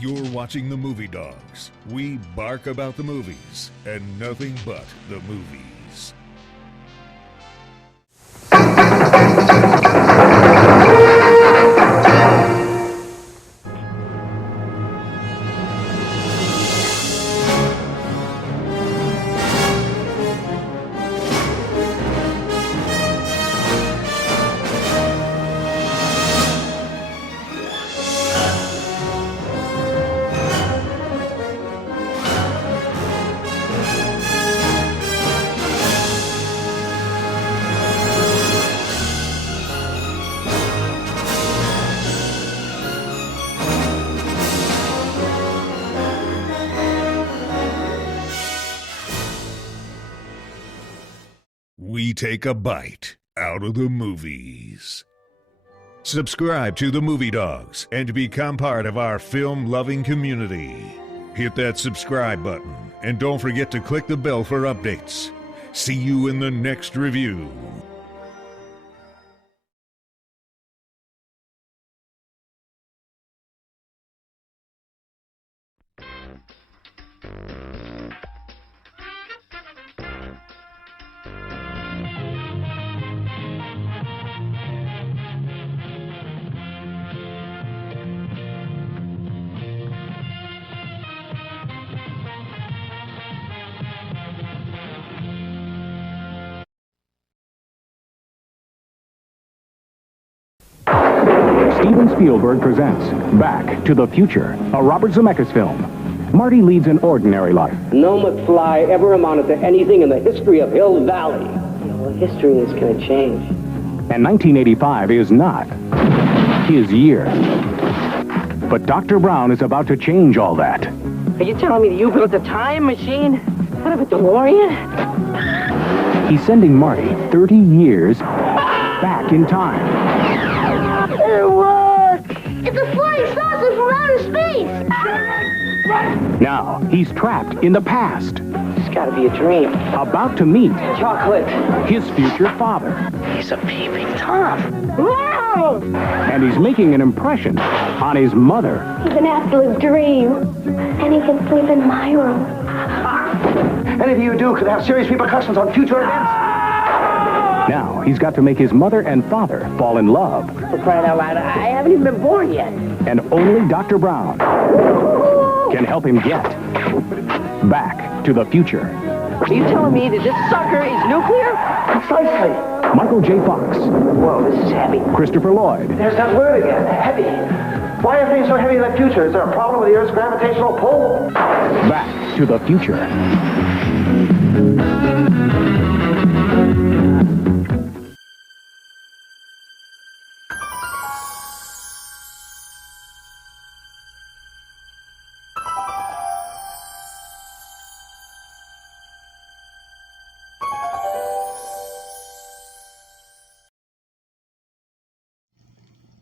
You're watching the Movie Dogs. We bark about the movies and nothing but the movies. We take a bite out of the movies. Subscribe to the Movie Dogs and become part of our film-loving community. Hit that subscribe button and don't forget to click the bell for updates. See you in the next review. Steven Spielberg presents Back to the Future, a Robert Zemeckis film. Marty leads an ordinary life. No McFly ever amounted to anything in the history of Hill Valley. Well, history is going to change. And 1985 is not his year. But Dr. Brown is about to change all that. Are you telling me that you built a time machine? What of a DeLorean? He's sending Marty 30 years back in time. Look! It's a flying saucer from outer space! Now, he's trapped in the past, It's got to be a dream. about to meet Chocolate. his future father. He's a peeping Tom. Wow! And he's making an impression on his mother. He's an absolute dream. And he can sleep in my room. Anything you do could have serious repercussions on future events. Now, he's got to make his mother and father fall in love. For crying out loud, I haven't even been born yet. And only Dr. Brown can help him get back to the future. Are you telling me that this sucker is nuclear? Precisely. Michael J. Fox, Whoa, this is heavy. Christopher Lloyd, There's that word again, heavy. Why are things so heavy in the future? Is there a problem with the Earth's gravitational pull? Back to the Future.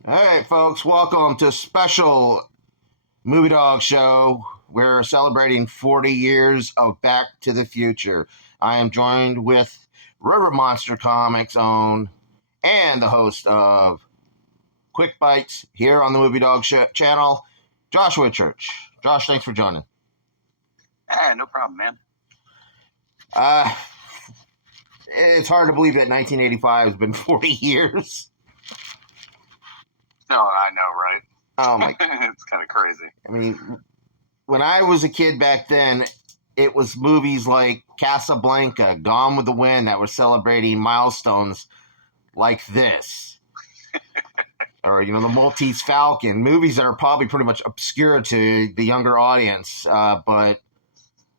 All right, folks, welcome to a special Movie Dog Show. We're celebrating 40 years of Back to the Future. I am joined with River Monster Comics' own and the host of Quick Bites here on the Movie Dog channel, Josh Whitchurch. Josh, thanks for joining. No problem, man. It's hard to believe that 1985 has been 40 years. No, I know, right? Oh my! It's kind of crazy. I mean, when I was a kid back then, it was movies like Casablanca, Gone with the Wind that were celebrating milestones like this. Or, the Maltese Falcon. Movies that are probably pretty much obscure to the younger audience. But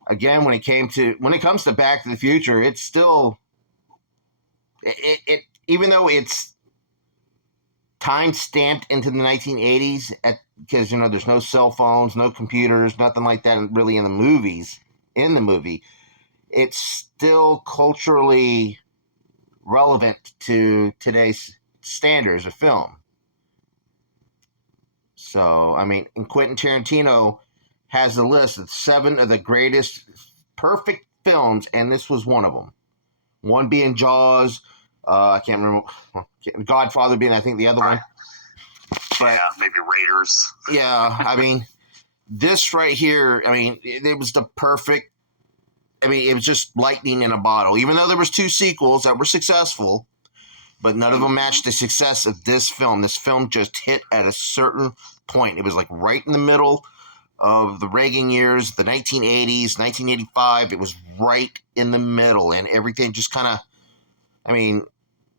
again, when it comes to Back to the Future, it's still even though it's time stamped into the 1980s because there's no cell phones, no computers, nothing like that really in the movie, it's still culturally relevant to today's standards of film. So, I mean, and Quentin Tarantino has a list of 7 of the greatest perfect films, and this was one of them. One being Jaws. I can't remember. Godfather being, I think, the other one. But, yeah, maybe Raiders. Yeah, I mean, this right here, I mean, it was the perfect. I mean, it was just lightning in a bottle. Even though there was 2 sequels that were successful, but none of them matched the success of this film. This film just hit at a certain point. It was like right in the middle of the Reagan years, the 1980s, 1985. It was right in the middle, and everything just kind of, I mean,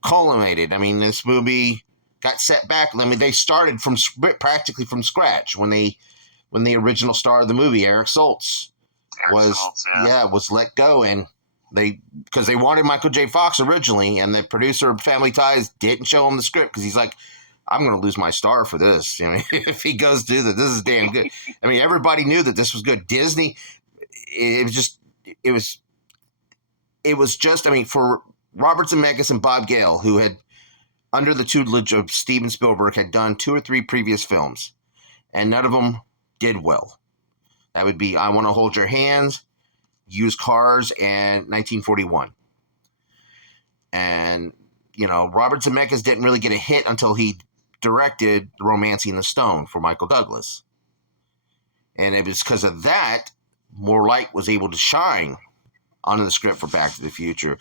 culminated. I mean, this movie got set back. I mean, they started from practically from scratch when the original star of the movie, Eric Stoltz, was let go, and because they wanted Michael J. Fox originally, and the producer of Family Ties didn't show him the script because he's like, I'm going to lose my star for this. You know, if he goes through that, this is damn good. I mean, everybody knew that this was good. Disney, it was just, I mean, for Robert Zemeckis and Bob Gale, who had, under the tutelage of Steven Spielberg, had done 2 or 3 previous films, and none of them did well. That would be I Want to Hold Your Hands, Used Cars, and 1941. And, you know, Robert Zemeckis didn't really get a hit until he directed Romancing the Stone for Michael Douglas. And it was because of that, more light was able to shine onto the script for Back to the Future.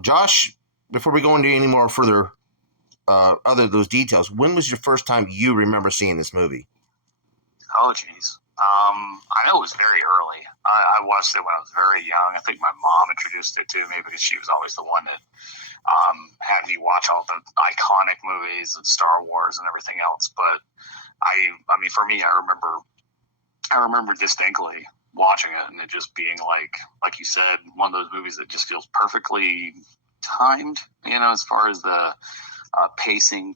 Josh, before we go into any more further other those details, when was your first time you remember seeing this movie? Oh, geez. I know it was very early. I watched it when I was very young. I think my mom introduced it to me because she was always the one that had me watch all the iconic movies and Star Wars and everything else. But I mean, for me, I remember distinctly watching it and it just being like you said, one of those movies that just feels perfectly timed, you know, as far as the pacing,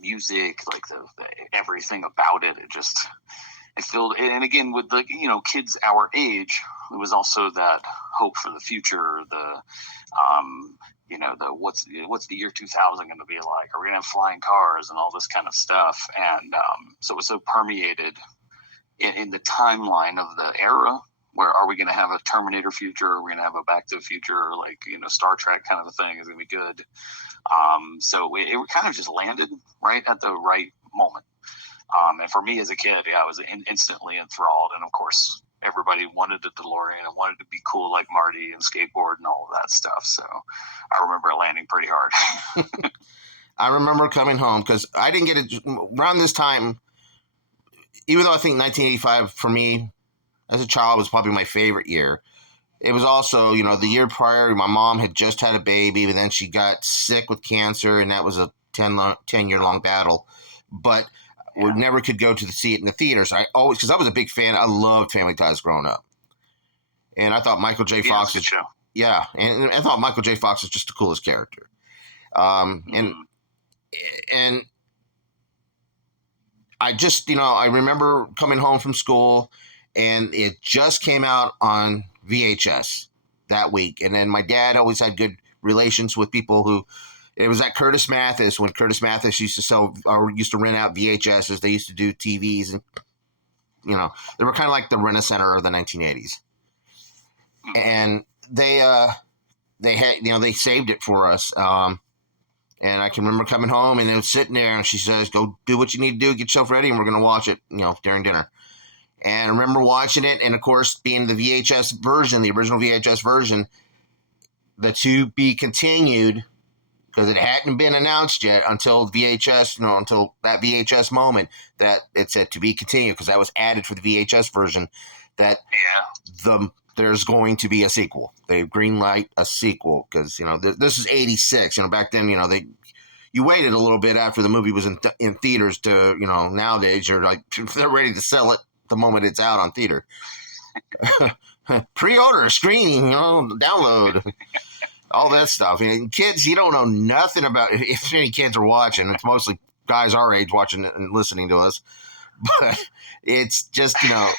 music, like the everything about it. It filled, and again, with the, you know, kids our age, it was also that hope for the future, the, you know, the what's the year 2000 going to be like? Are we going to have flying cars and all this kind of stuff? And so it was so permeated in the timeline of the era. Where are we going to have a Terminator future? Are we going to have a Back to the Future, like, you know, Star Trek kind of a thing? Is going to be good. So it kind of just landed right at the right moment. And for me as a kid, I was instantly enthralled. And of course, everybody wanted a DeLorean and wanted to be cool like Marty and skateboard and all of that stuff. So I remember it landing pretty hard. I remember coming home because I didn't get it around this time, even though I think 1985 for me as a child was probably my favorite year. It was also, you know, the year prior, my mom had just had a baby, and then she got sick with cancer, and that was a 10-year-long battle. But we never could go to see it in the theaters. I always, because I was a big fan, I loved Family Ties growing up. And I thought Michael J. Fox was, and I thought Michael J. Fox was just the coolest character. And I just, you know, I remember coming home from school, and it just came out on VHS that week. And then my dad always had good relations with people who, it was at Curtis Mathis, when Curtis Mathis used to sell or used to rent out VHSs. They used to do TVs, and, you know, they were kind of like the Rent-A-Center of the 1980s. And they had, you know, they saved it for us. And I can remember coming home, and it was sitting there, and she says, go do what you need to do, get yourself ready, and we're going to watch it, you know, during dinner. And I remember watching it, and of course, being the VHS version, the original VHS version, the to be continued, because it hadn't been announced yet until VHS, you know, until that VHS moment that it said to be continued, because that was added for the VHS version, that there's going to be a sequel. They greenlight a sequel, because, you know, this is 86. You know, back then, you know, you waited a little bit after the movie was in theaters to, you know, nowadays you're like, they're ready to sell it the moment it's out on theater. Pre-order, screening, you know, download, all that stuff. And kids, you don't know nothing about, if any kids are watching, it's mostly guys our age watching and listening to us. But it's just, you know,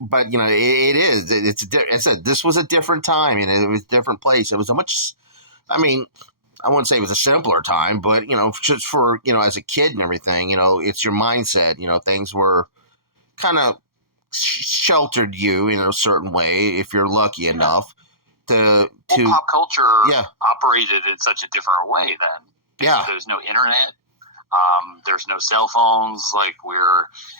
but, you know, it is. This was a different time, and it was a different place. It was a much, I mean, I wouldn't say it was a simpler time, but, you know, just for, you know, as a kid and everything, you know, it's your mindset. You know, things were kind of sheltered you in a certain way, if you're lucky enough to pop culture operated in such a different way then. Yeah. There was no internet. There's no cell phones. Like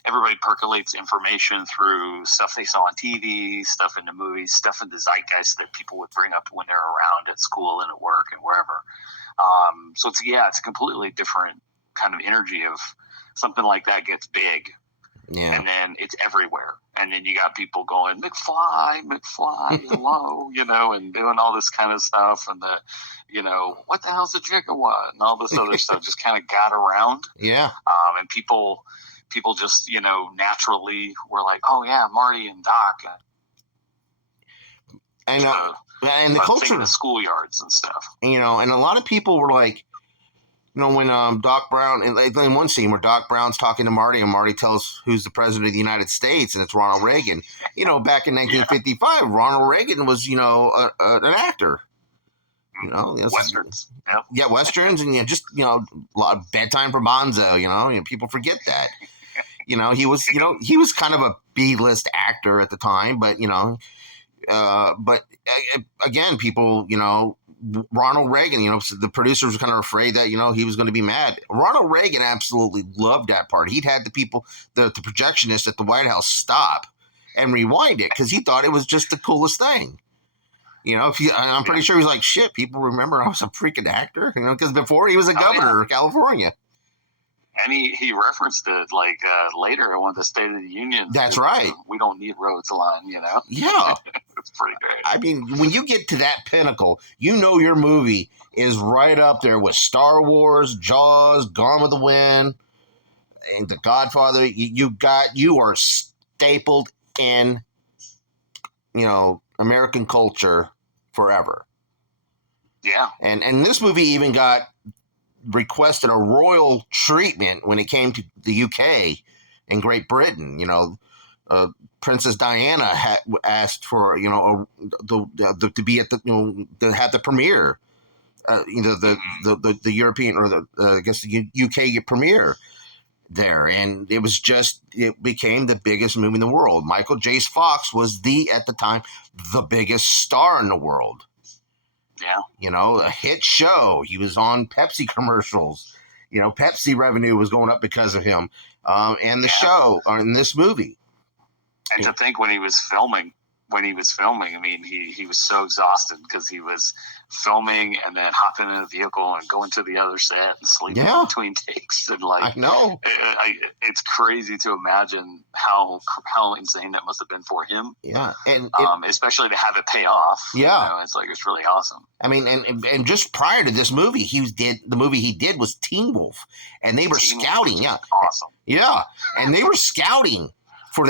everybody percolates information through stuff they saw on TV, stuff in the movies, stuff in the zeitgeist that people would bring up when they're around at school and at work and wherever. So it's a completely different kind of energy of something like that gets big. Yeah. And then it's everywhere. And then you got people going, McFly, hello, and doing all this kind of stuff. And what the hell's a gigawatt? And all this other stuff just kind of got around. Yeah. And people just, naturally were like, oh, yeah, Marty and Doc. And the culture. The schoolyards and stuff. And a lot of people were like, when Doc Brown, in one scene where Doc Brown's talking to Marty and Marty tells who's the president of the United States, and it's Ronald Reagan. Back in 1955, Ronald Reagan was, an actor. Westerns. Yep. Yeah, Westerns, and just, a lot of Bedtime for Bonzo, people forget that. He was kind of a B-list actor at the time, but, again, people, Ronald Reagan, the producers were kind of afraid that, he was going to be mad. Ronald Reagan absolutely loved that part. He'd had the people, the projectionists at the White House stop and rewind it because he thought it was just the coolest thing. I'm pretty sure he was like, shit, people remember I was a freaking actor, because before he was a governor of California. And he referenced it later in one of the State of the Union. That's right. We don't need roads line, Yeah. It's pretty great. I mean, when you get to that pinnacle, your movie is right up there with Star Wars, Jaws, Gone with the Wind, and The Godfather. You are stapled in, American culture forever. Yeah. And this movie even got requested a royal treatment when it came to the UK and Great Britain. Princess Diana had asked for to be at to have the premiere, the European or the UK premiere there, and it became the biggest movie in the world. Michael J. Fox was at the time the biggest star in the world. Yeah. A hit show. He was on Pepsi commercials. Pepsi revenue was going up because of him. And the show, in this movie. And to think when he was filming, I mean, he was so exhausted because he was filming and then hopping in a vehicle and going to the other set and sleeping between takes. And I know. It's crazy to imagine how insane that must have been for him. Yeah. And especially to have it pay off. Yeah. It's really awesome. I mean, and just prior to this movie, the movie he did was Teen Wolf, and they were scouting. Yeah. Awesome. Yeah. And they were scouting for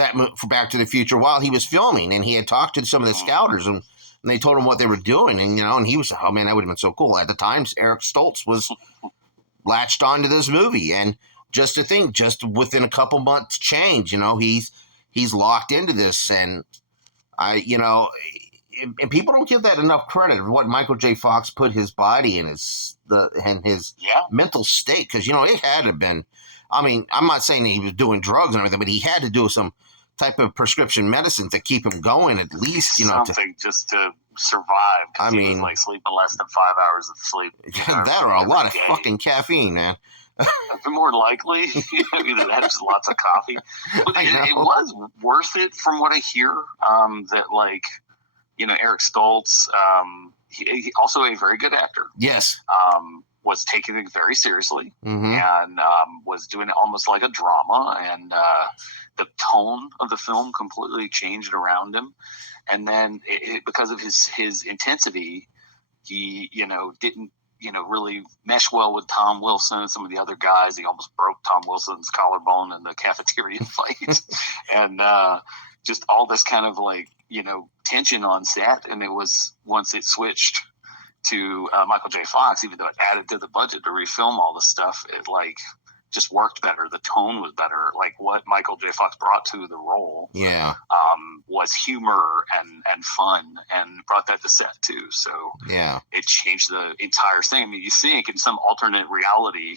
Back to the Future while he was filming, and he had talked to some of the scouters, and they told him what they were doing, and he was, oh man, that would have been so cool. At the time, Eric Stoltz was latched onto this movie, and just to think, just within a couple months change, he's locked into this, and and people don't give that enough credit of what Michael J. Fox put his body in his mental state, because it had to have been. I mean, I'm not saying he was doing drugs and everything, but he had to do some type of prescription medicine to keep him going, at least, something just to survive. I mean, he was sleeping less than 5 hours of sleep. That or a lot of fucking caffeine, man. More likely, either that or just lots of coffee. But it was worth it, from what I hear. That Eric Stoltz, he also a very good actor. Yes. Was taking it very seriously, mm-hmm. and was doing it almost like a drama, and the tone of the film completely changed around him. And then because of his intensity, he didn't really mesh well with Tom Wilson and some of the other guys. He almost broke Tom Wilson's collarbone in the cafeteria fight, and just all this kind of tension on set. And it was, once it switched to Michael J. Fox, even though it added to the budget to refilm all the stuff, it just worked better. The tone was better. What Michael J. Fox brought to the role, was humor and fun, and brought that to set too. So it changed the entire thing. I mean, you think in some alternate reality,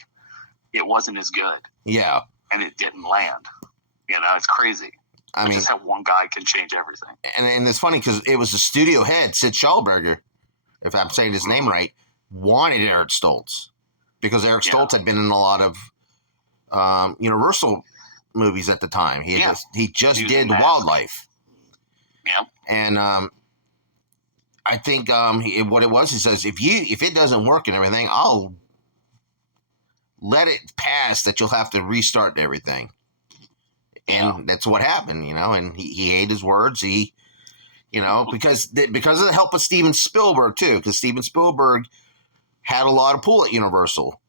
it wasn't as good. Yeah, and it didn't land. It's crazy. I mean, just how one guy can change everything. And it's funny because it was the studio head, Sid Schallberger, if I'm saying his name right, wanted Eric Stoltz, because Eric Stoltz had been in a lot of Universal movies at the time. He just did Wildlife. Yeah. And I think what it was, he says, if it doesn't work and everything, I'll let it pass that you'll have to restart everything. And that's what happened, and he ate his words. He, because of the help of Steven Spielberg too, because Steven Spielberg had a lot of pull at Universal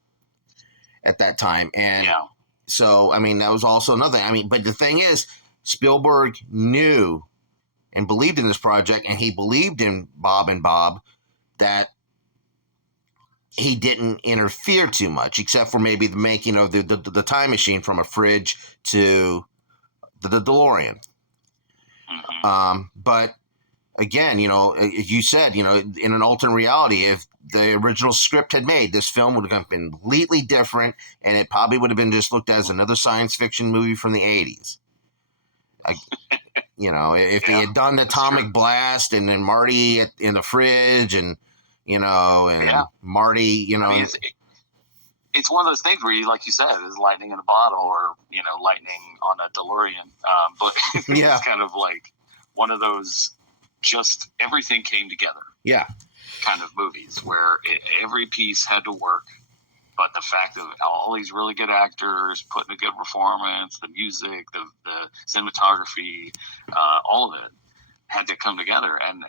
at that time. And so, that was also another thing. But the thing is, Spielberg knew and believed in this project, and he believed in Bob and Bob, that he didn't interfere too much, except for maybe the making of the time machine from a fridge to the DeLorean. But again, you said, in an alternate reality, if the original script had made, this film would have been completely different, and it probably would have been just looked at as another science fiction movie from the 80s. If they had done the atomic blast and then Marty in the fridge and Marty, it's one of those things where you, like you said, is lightning in a bottle or, lightning on a DeLorean. But it's kind of like one of those just everything came together. Yeah. Kind of movies where every piece had to work. But the fact of all these really good actors putting a good performance, the music, the cinematography, all of it had to come together. And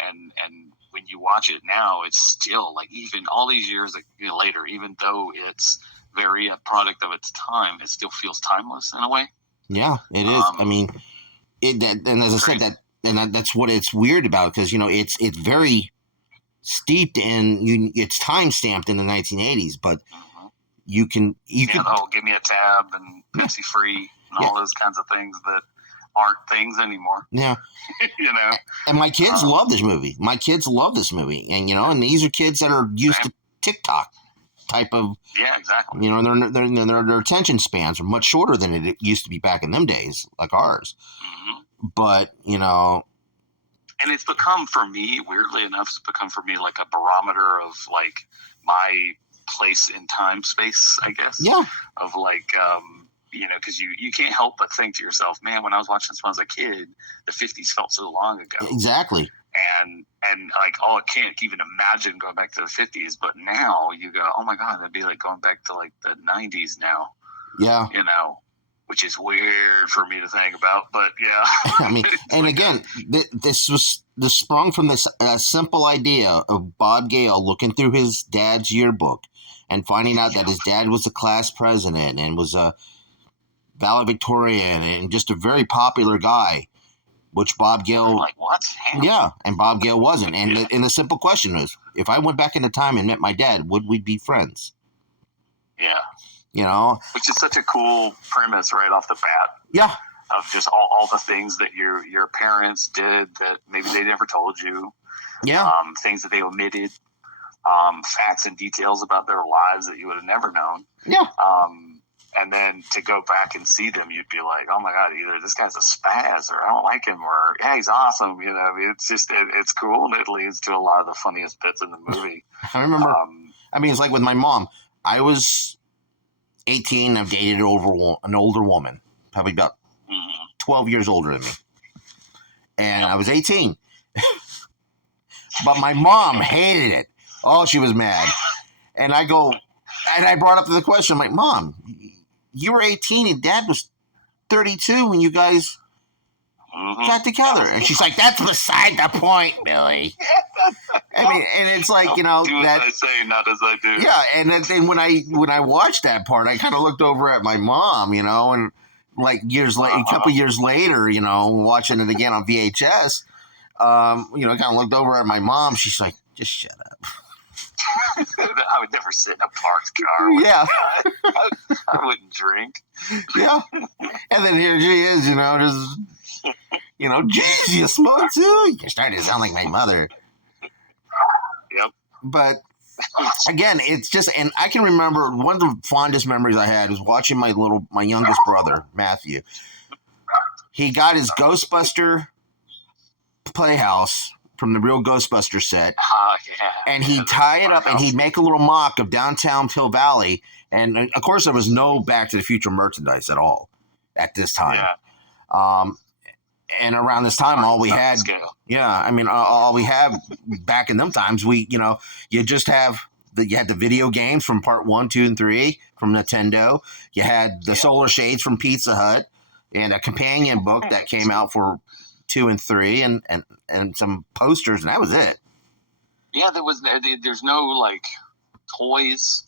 when you watch it now, it's still like, even all these years later, even though it's very a product of its time, it still feels timeless in a way. Yeah, it is. And as I said, that's what it's weird about, because it's very steeped in it's time stamped in the 1980s, but you can give me a tab and Pepsi free and all those kinds of things that aren't things anymore. Yeah. And my kids love this movie. My kids love this movie. And, and these are kids that are used to TikTok type of. Yeah, exactly. Their attention spans are much shorter than it used to be back in them days, like ours. Mm-hmm. But, And it's become, for me, weirdly enough, like a barometer of like my place in time space, I guess. Yeah. Of like, because you can't help but think to yourself, man, when I was watching this when I was a kid, the 50s felt so long ago. Exactly. And like, I can't even imagine going back to the 50s, but now you go, oh my God, that'd be like going back to like the 90s now. Yeah. Which is weird for me to think about, but yeah. And again, this sprung from this simple idea of Bob Gale looking through his dad's yearbook and finding out that his dad was a class president and was a valedictorian and just a very popular guy, which Bob Gale. I'm like, what? Yeah, and Bob Gale wasn't. And the simple question is, if I went back into time and met my dad, would we be friends? Yeah. Which is such a cool premise right off the bat. Yeah. Of just all the things that your parents did that maybe they never told you. Yeah. Things that they omitted. Facts and details about their lives that you would have never known. Yeah. And then to go back and see them, you'd be like, oh my God, either this guy's a spaz or I don't like him, or yeah, he's awesome. It's just, it's cool. And it leads to a lot of the funniest bits in the movie. I remember, it's like with my mom, I was 18. I've dated an older woman, probably about 12 years older than me. And I was 18. But my mom hated it. Oh, she was mad. And I brought up the question, I'm like, Mom, you were 18 and Dad was 32 when you guys got together. And she's like, that's beside the point, Billy. And it's like, do as I say, not as I do. Yeah, and then when I watched that part, I kind of looked over at my mom, and like a couple years later, watching it again on VHS, kind of looked over at my mom. She's like, just shut up. I would never sit in a parked car. Yeah. I wouldn't drink. Yeah. And then here she is, geez, you smoke too? You're starting to sound like my mother. Yep. But again, it's just, and I can remember one of the fondest memories I had was watching my youngest brother, Matthew. He got his Ghostbuster Playhouse from the real Ghostbuster set. Yeah. And he'd tie it up, and he'd make a little mock of downtown Hill Valley. And of course, there was no Back to the Future merchandise at all at this time. Yeah. And around this time, all we had, all we had back in them times, you just have you had the video games from part 1, 2, and 3 from Nintendo. You had the Solar Shades from Pizza Hut, and a companion book that came out for 2 and 3, and some posters, and that was it. Yeah, there's no like toys.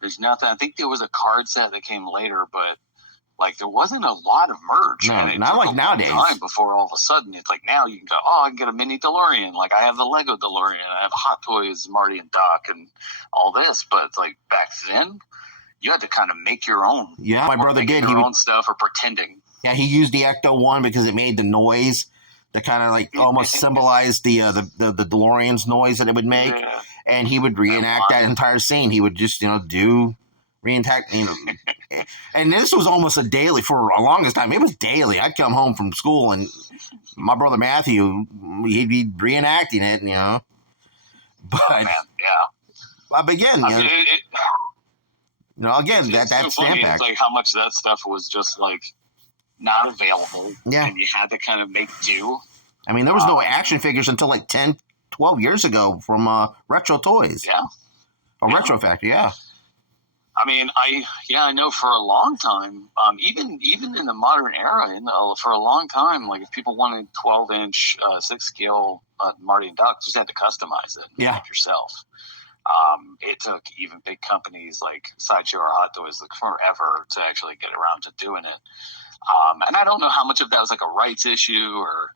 There's nothing. I think there was a card set that came later, but like there wasn't a lot of merch. No, not like nowadays. Time before all of a sudden it's like now you can go, oh, I can get a mini DeLorean. Like I have the Lego DeLorean. I have Hot Toys, Marty and Doc, and all this. But it's like back then, you had to kind of make your own. Yeah, my brother did. Your own stuff or pretending. Yeah, he used the Ecto one because it made the noise that kind of like almost symbolized the DeLorean's noise that it would make, and he would reenact that entire scene. He would just reenact. And this was almost a daily for a longest time. It was daily. I'd come home from school and my brother Matthew, he'd be reenacting it, But but again, again that's so funny. Stamp It's like how much that stuff was just like not available. Yeah, and you had to kind of make do. I mean, there was no action figures until like 10, 12 years ago from Retro Toys. Yeah, Retro Factory. Yeah. I mean, I know for a long time, even in the modern era, for a long time, like if people wanted 12-inch 6-scale Marty and Duck, just had to customize it and make it yourself. It took even big companies like Sideshow or Hot Toys forever to actually get around to doing it. And I don't know how much of that was like a rights issue or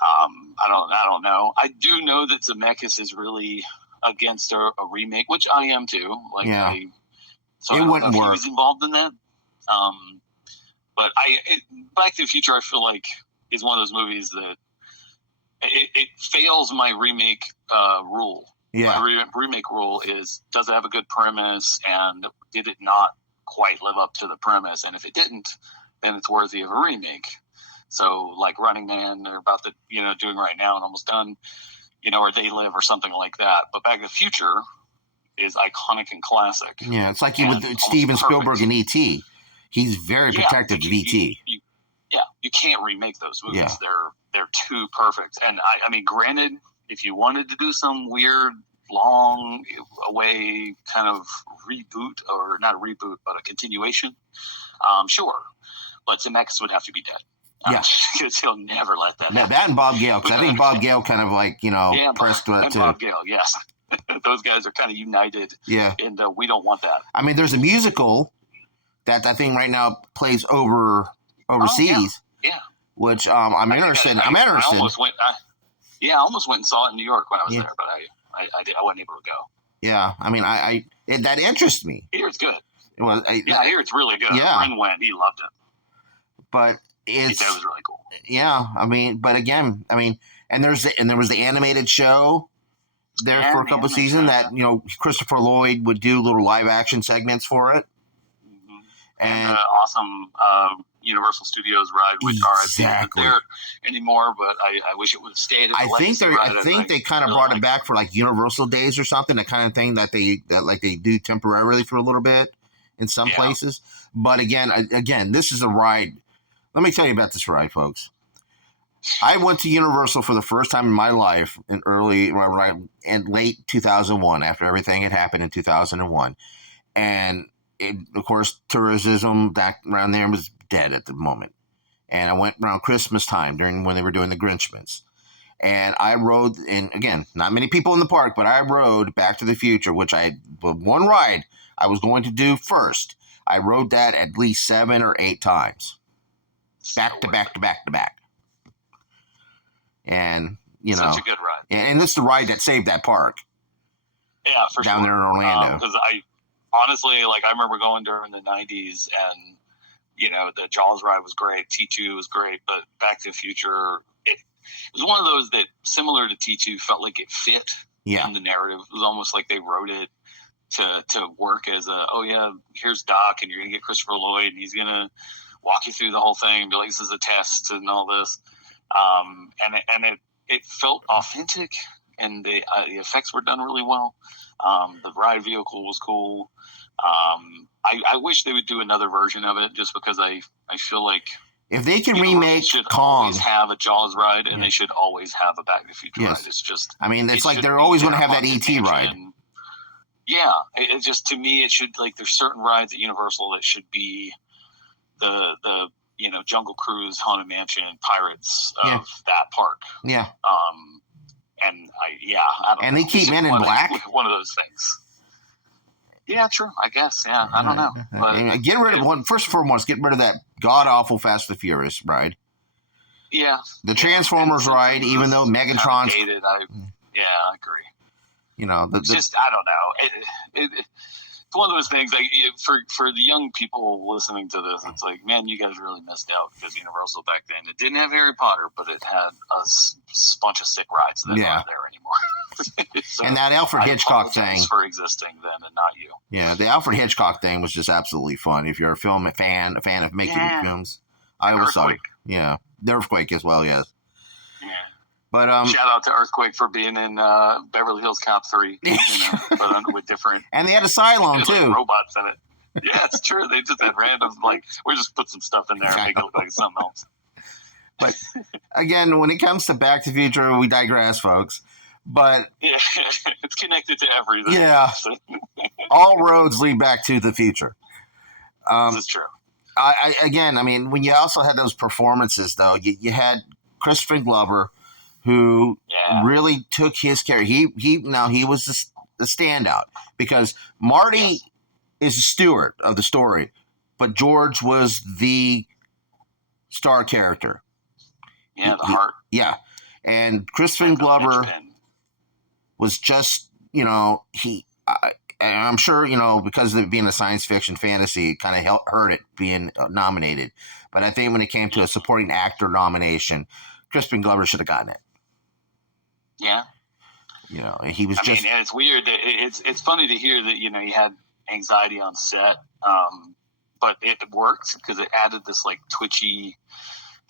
I don't know. I do know that Zemeckis is really against a remake, which I am too. Like So it wouldn't work. He was involved in that. But Back to the Future, I feel like is one of those movies that it fails my remake rule. Yeah. My remake rule is, does it have a good premise, and did it not quite live up to the premise? And if it didn't, then it's worthy of a remake. So like Running Man, they're about to doing right now and almost done, or They Live or something like that. But Back to the Future is iconic and classic. Yeah, it's like with Steven Spielberg and E.T. He's very protective of E.T. You can't remake those movies. Yeah. They're too perfect. And I mean, granted, if you wanted to do some weird, long away kind of reboot, or not a reboot, but a continuation, sure. But Zemeckis would have to be dead. Because he'll never let that happen. That and Bob Gale, because I think Bob Gale kind of like, pressed that too. Bob Gale, yes. Those guys are kind of united. Yeah. And we don't want that. I mean, there's a musical that I think right now plays overseas. Yeah. Which I'm interested in. I almost went and saw it in New York when I was there, but I wasn't able to go. Yeah. I mean, that interests me. I hear it's good. Well, I hear it's really good. Yeah. A friend went. He loved it. But he said it was really cool. Yeah. I mean, but again, and there was the animated show there for a couple of seasons that Christopher Lloyd would do little live action segments for it, and awesome Universal Studios ride, which aren't there anymore. But I wish it would have stayed. I think they kind of brought it back for like Universal Days or something, that kind of thing that they do temporarily for a little bit in some places. But again, this is a ride. Let me tell you about this ride, folks. I went to Universal for the first time in my life in late 2001, after everything had happened in 2001. And of course, tourism back around there was dead at the moment. And I went around Christmas time when they were doing the Grinchmas. And I rode, and again, not many people in the park, but I rode Back to the Future, which one ride I was going to do first. I rode that at least 7 or 8 times. Back to back to back to back. And, such a good ride. And this is the ride that saved that park. Yeah, for down there in Orlando. Because I honestly, I remember going during the 90s and, the Jaws ride was great. T2 was great, but Back to the Future, it was one of those that, similar to T2, felt like it fit in the narrative. It was almost like they wrote it to work as here's Doc, and you're going to get Christopher Lloyd, and he's going to walk you through the whole thing and be like, this is a test and all this. And it felt authentic, and the effects were done really well. The ride vehicle was cool. I wish they would do another version of it, just because I feel like if they can Universal remake should Kong, always have a Jaws ride, and they should always have a Back to the Future ride. It's just, I mean, it's like should they're be always going to their have that haunted ET ride. mansion. Yeah, it just, to me, it should, like, there's certain rides at Universal that should be the Jungle Cruise, Haunted Mansion, Pirates of that park. Yeah. And I don't know. They keep Men in Black. One of those things. Yeah, true. I guess. Yeah, I don't know. But get rid of one. First and foremost, get rid of that god awful Fast and Furious ride. Yeah. The Transformers ride, even though Megatron's. I agree. It's just, I don't know. It's one of those things, like, for the young people listening to this, it's like, man, you guys really missed out, because Universal back then, it didn't have Harry Potter, but it had a bunch of sick rides that aren't there anymore. So and that Alfred Hitchcock thing for existing then, and not you. Yeah, the Alfred Hitchcock thing was just absolutely fun. If you're a fan of making films, I always thought, the Earthquake as well, yes. Yeah. But shout out to Earthquake for being in Beverly Hills Cop 3, but with different. And they had a Cylon too. Like robots in it. Yeah, it's true. They just had random, like, we just put some stuff in there and make it look like something else. But again, when it comes to Back to the Future, we digress, folks. But it's connected to everything. Yeah, all roads lead back to the future. This is true. I mean, when you also had those performances, though, you had Christopher Glover, who really took his character. He was the standout, because Marty is the steward of the story, but George was the star character. Yeah, the heart. Yeah, and Christopher Glover was just, I'm sure, because of it being a science fiction fantasy, it kind of hurt it being nominated. But I think when it came to a supporting actor nomination, Crispin Glover should have gotten it. Yeah. He was I mean, and it's weird. It's funny to hear that, you had anxiety on set, but it worked, because it added this, like, twitchy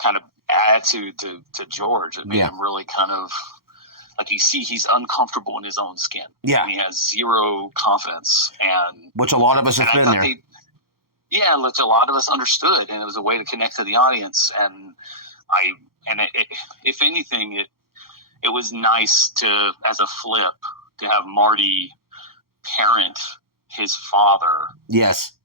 kind of attitude to George. It made him really kind of, like, you see he's uncomfortable in his own skin. Yeah. And he has zero confidence. Which a lot of us have been there. Which a lot of us understood, and it was a way to connect to the audience. And if anything, it was nice to, as a flip, to have Marty parent his father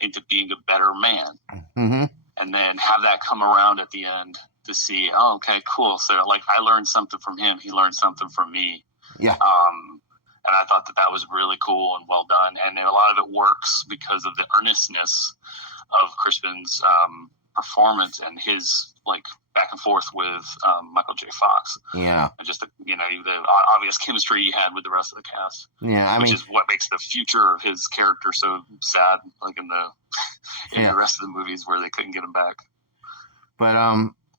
into being a better man. Mm-hmm. And then have that come around at the end to see, oh, okay, cool. So, like, I learned something from him. He learned something from me. Yeah. And I thought that was really cool and well done. And a lot of it works because of the earnestness of Crispin's performance and his, like, back and forth with Michael J. Fox. Yeah. And just the obvious chemistry he had with the rest of the cast. Yeah, which is what makes the future of his character so sad, like in the rest of the movies where they couldn't get him back. But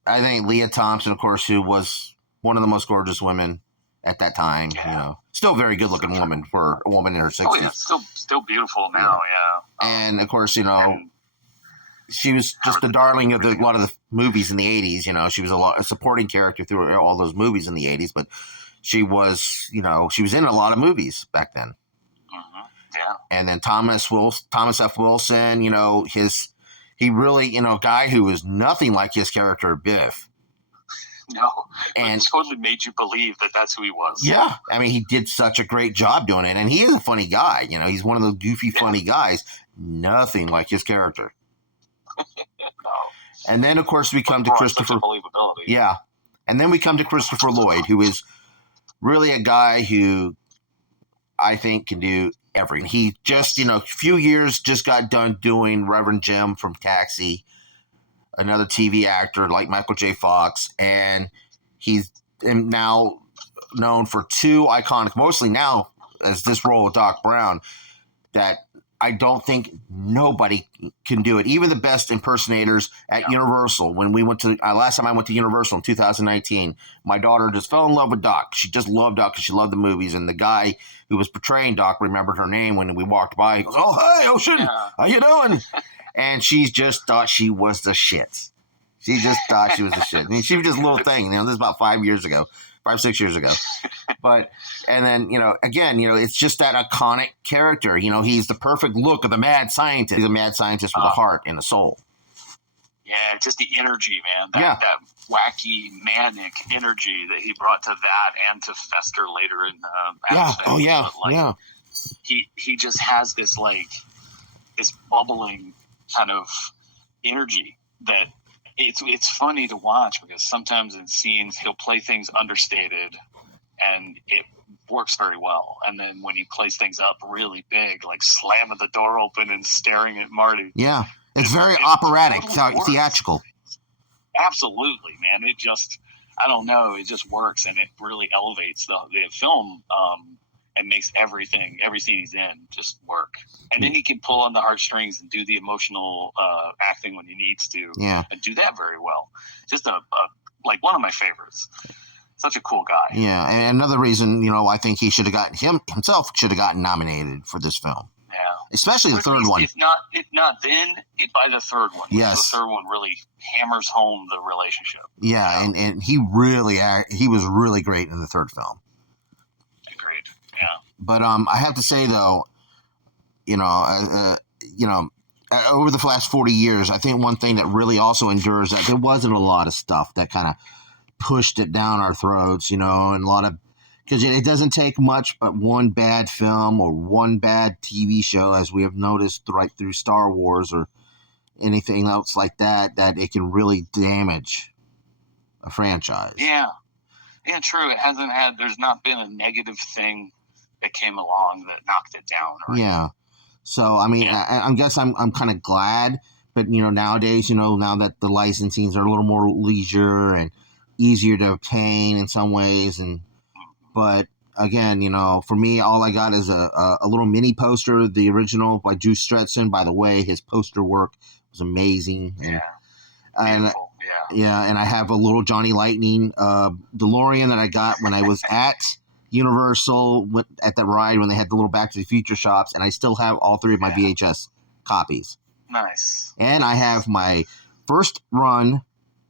I think Leah Thompson, of course, who was one of the most gorgeous women at that time, still a very good looking woman for a woman in her 60s. Oh yeah, still beautiful now, yeah. And of course, she was just the darling of a lot of the movies in the 80s. She was a supporting character through all those movies in the 80s, but she was, she was in a lot of movies back then. Mm-hmm. Yeah. And then Thomas F. Wilson, he really, a guy who was nothing like his character Biff. No, and it totally made you believe that that's who he was. Yeah. I mean, he did such a great job doing it. And he is a funny guy. He's one of those goofy, funny guys. Nothing like his character. No. And then, of course, we come to Christopher. Believability. Yeah. And then we come to Christopher Lloyd, who is really a guy who I think can do everything. He just, a few years just got done doing Reverend Jim from Taxi, another TV actor like Michael J. Fox, and he's now known for two iconic, mostly now as this role with Doc Brown, that I don't think nobody can do it. Even the best impersonators at Universal. When we went to last time I went to Universal in 2019, my daughter just fell in love with Doc. She just loved Doc because she loved the movies. And the guy who was portraying Doc remembered her name when we walked by. He goes, "Oh, hey, Ocean, how you doing?" And she just thought she was the shit. She just thought she was the shit. I mean, she was just a little thing. This is about 5 years ago. 5-6 years ago. But and then again, it's just that iconic character. He's the perfect look of the mad scientist. He's a mad scientist with a heart and a soul. Yeah, just the energy, man. That wacky, manic energy that he brought to that and to Fester later in He just has this this bubbling kind of energy that it's funny to watch, because sometimes in scenes he'll play things understated and it works very well. And then when he plays things up really big, like slamming the door open and staring at Marty. Yeah. It's very operatic, theatrical. Absolutely, man. It just, I don't know, it just works, and it really elevates the film and makes every scene he's in just work. And then he can pull on the heartstrings and do the emotional acting when he needs to, and do that very well. Just one of my favorites. Such a cool guy. Yeah, and another reason, I think he should have gotten nominated for this film. Yeah, especially the third one. If not then, by the third one. Yes, the third one really hammers home the relationship. Yeah, and he was really great in the third film. Agreed. Yeah. But I have to say though, over the last 40 years, I think one thing that really also endures that there wasn't a lot of stuff that kind of pushed it down our throats, and a lot of. Because it doesn't take much but one bad film or one bad TV show, as we have noticed right through Star Wars or anything else like that it can really damage a franchise. Yeah. Yeah, true. There's not been a negative thing that came along that knocked it down. Right? Yeah. So, I mean, I guess I'm kind of glad, but, nowadays, now that the licensings are a little more leisure and easier to obtain in some ways, but again, for me, all I got is a little mini poster, the original by Drew Struzan. By the way, his poster work was amazing. And I have a little Johnny Lightning DeLorean that I got when I was at Universal at the ride when they had the little Back to the Future shops, and I still have all 3 of my VHS copies. Nice. And I have my first run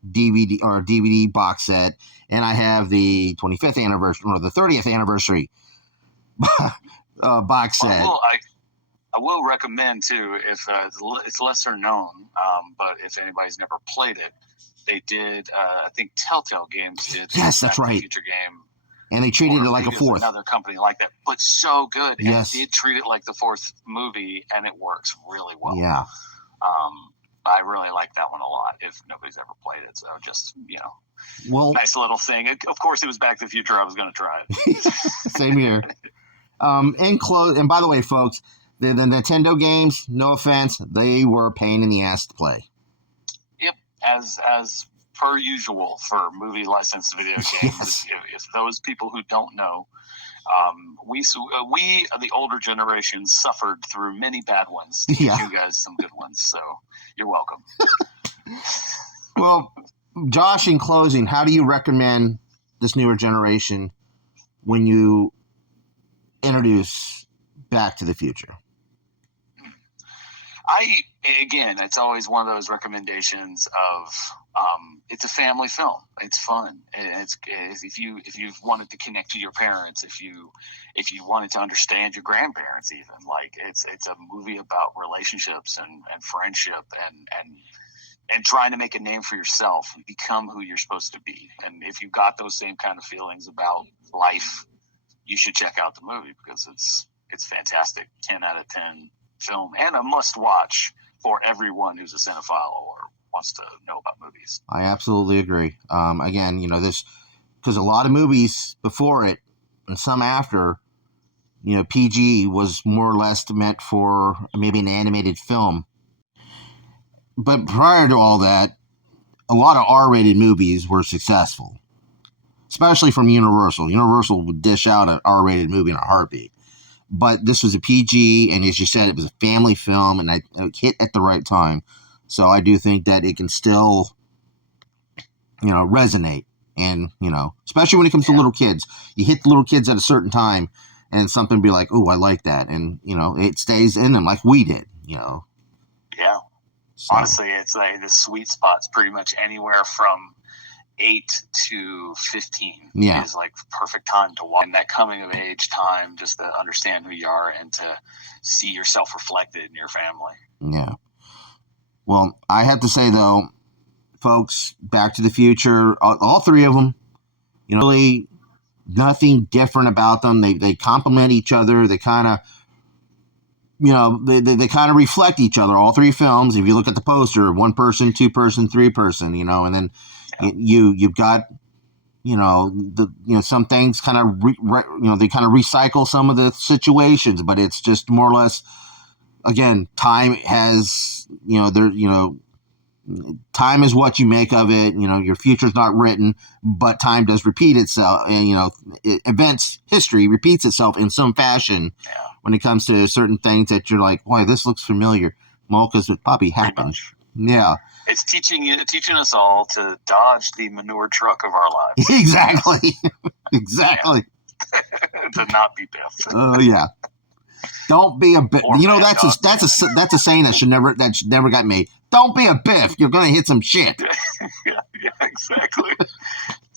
DVD box set, and I have the 25th anniversary or the 30th anniversary box set. I will recommend too, if it's lesser known, but if anybody's never played it, they did. I think Telltale Games did. Yes, that's right. Future game, and they treated it like a fourth. Another company like that, but so good. Yes, and did treat it like the fourth movie, and it works really well. Yeah. I really like that one a lot. If nobody's ever played it, so just nice little thing. Of course, it was Back to the Future. I was going to try it. Same here. And by the way, folks, the Nintendo games, no offense, they were a pain in the ass to play. Yep, as per usual for movie licensed video games. Yes. If those people who don't know. We the older generation suffered through many bad ones to give you guys some good ones, so you're welcome. Well, Josh, in closing, how do you recommend this newer generation when you introduce Back to the Future? Again, it's always one of those recommendations of it's a family film. It's fun. It's if you've wanted to connect to your parents, if you wanted to understand your grandparents, even it's a movie about relationships and friendship and trying to make a name for yourself and become who you're supposed to be. And if you've got those same kind of feelings about life, you should check out the movie because it's fantastic. 10 out of 10 film and a must watch for everyone who's a cinephile or wants to know about movies. I absolutely agree. Again, this because a lot of movies before it and some after, PG was more or less meant for maybe an animated film. But prior to all that, a lot of R-rated movies were successful, especially from Universal. Universal would dish out an R-rated movie in a heartbeat. But this was a PG, and as you said, it was a family film, and it hit at the right time. So I do think that it can still, resonate. And, especially when it comes to little kids. You hit the little kids at a certain time, and something be like, oh, I like that. And, it stays in them like we did, Yeah. So. Honestly, it's like the sweet spot's pretty much anywhere from 8 to 15 Yeah. is like the perfect time to watch. And that coming of age time, just to understand who you are and to see yourself reflected in your family. Yeah. Well, I have to say, though, folks, Back to the Future, all three of them, really nothing different about them. They complement each other. They kind of, they kind of reflect each other, all three films. If you look at the poster, 1 person, 2 person, 3 person, and then you've got, some things kind of, they kind of recycle some of the situations, but it's just more or less, again, time has, time is what you make of it. Your future's not written, but time does repeat itself. And, history repeats itself in some fashion when it comes to certain things that you're like, boy, this looks familiar. Well, because it probably happened. Yeah. It's teaching us all to dodge the manure truck of our lives. Exactly. Exactly. To not be Biff. Oh, yeah. Don't be a Biff. That's a saying that never got made. Don't be a Biff. You're gonna hit some shit. yeah, exactly.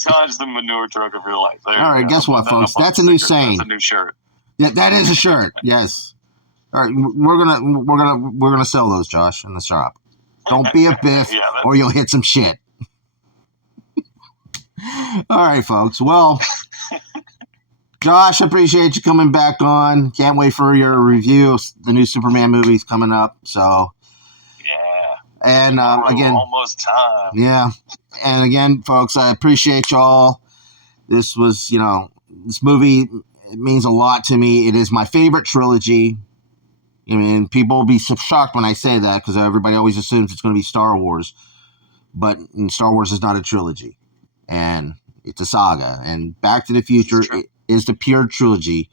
Dodge the manure truck of your life. All right, guess what, folks? That's a new saying. That's a new shirt. Yeah, that is a shirt. Yes. All right, we're gonna sell those, Josh, in the shop. Don't be a Biff, or you'll hit some shit. All right, folks. Well. Josh, I appreciate you coming back on. Can't wait for your review. The new Superman movie's coming up. So, yeah. And again, almost time. Yeah. And again, folks, I appreciate y'all. This was, this movie, it means a lot to me. It is my favorite trilogy. I mean, people will be shocked when I say that because everybody always assumes it's going to be Star Wars. But Star Wars is not a trilogy. And it's a saga. And Back to the Future is the pure trilogy.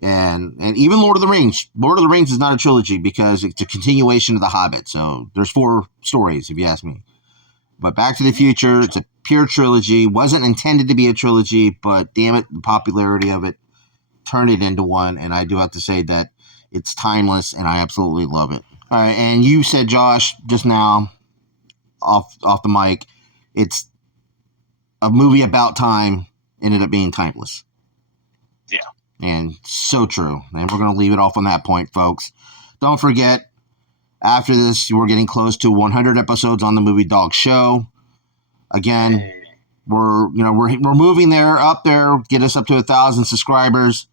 And even Lord of the Rings. Lord of the Rings is not a trilogy because it's a continuation of The Hobbit. So there's 4 stories, if you ask me. But Back to the Future, it's a pure trilogy. Wasn't intended to be a trilogy, but damn it, the popularity of it turned it into one. And I do have to say that it's timeless, and I absolutely love it. All right, and you said, Josh, just now, off the mic, it's a movie about time ended up being timeless. Yeah. And so true. And we're going to leave it off on that point, folks. Don't forget, after this, we're getting close to 100 episodes on the Movie Dawgs show. Again, we're moving up there, get us up to 1,000 subscribers.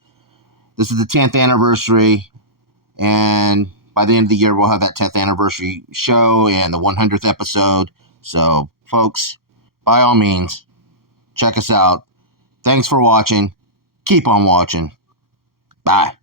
This is the 10th anniversary. And by the end of the year, we'll have that 10th anniversary show and the 100th episode. So, folks, by all means, check us out. Thanks for watching. Keep on watching. Bye.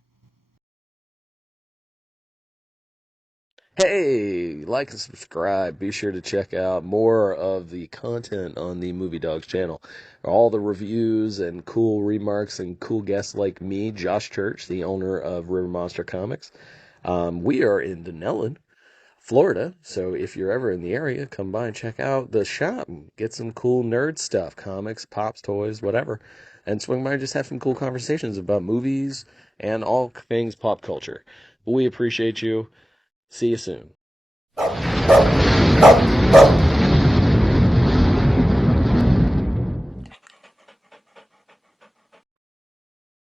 Hey, like and subscribe. Be sure to check out more of the content on the Movie Dawgs channel. All the reviews and cool remarks and cool guests like me, Josh Church, the owner of River Monster Comics. We are in Denellen, Florida, so if you're ever in the area, come by and check out the shop and get some cool nerd stuff, comics, pops, toys, whatever, and swing by and just have some cool conversations about movies and all things pop culture. We appreciate you. See you soon.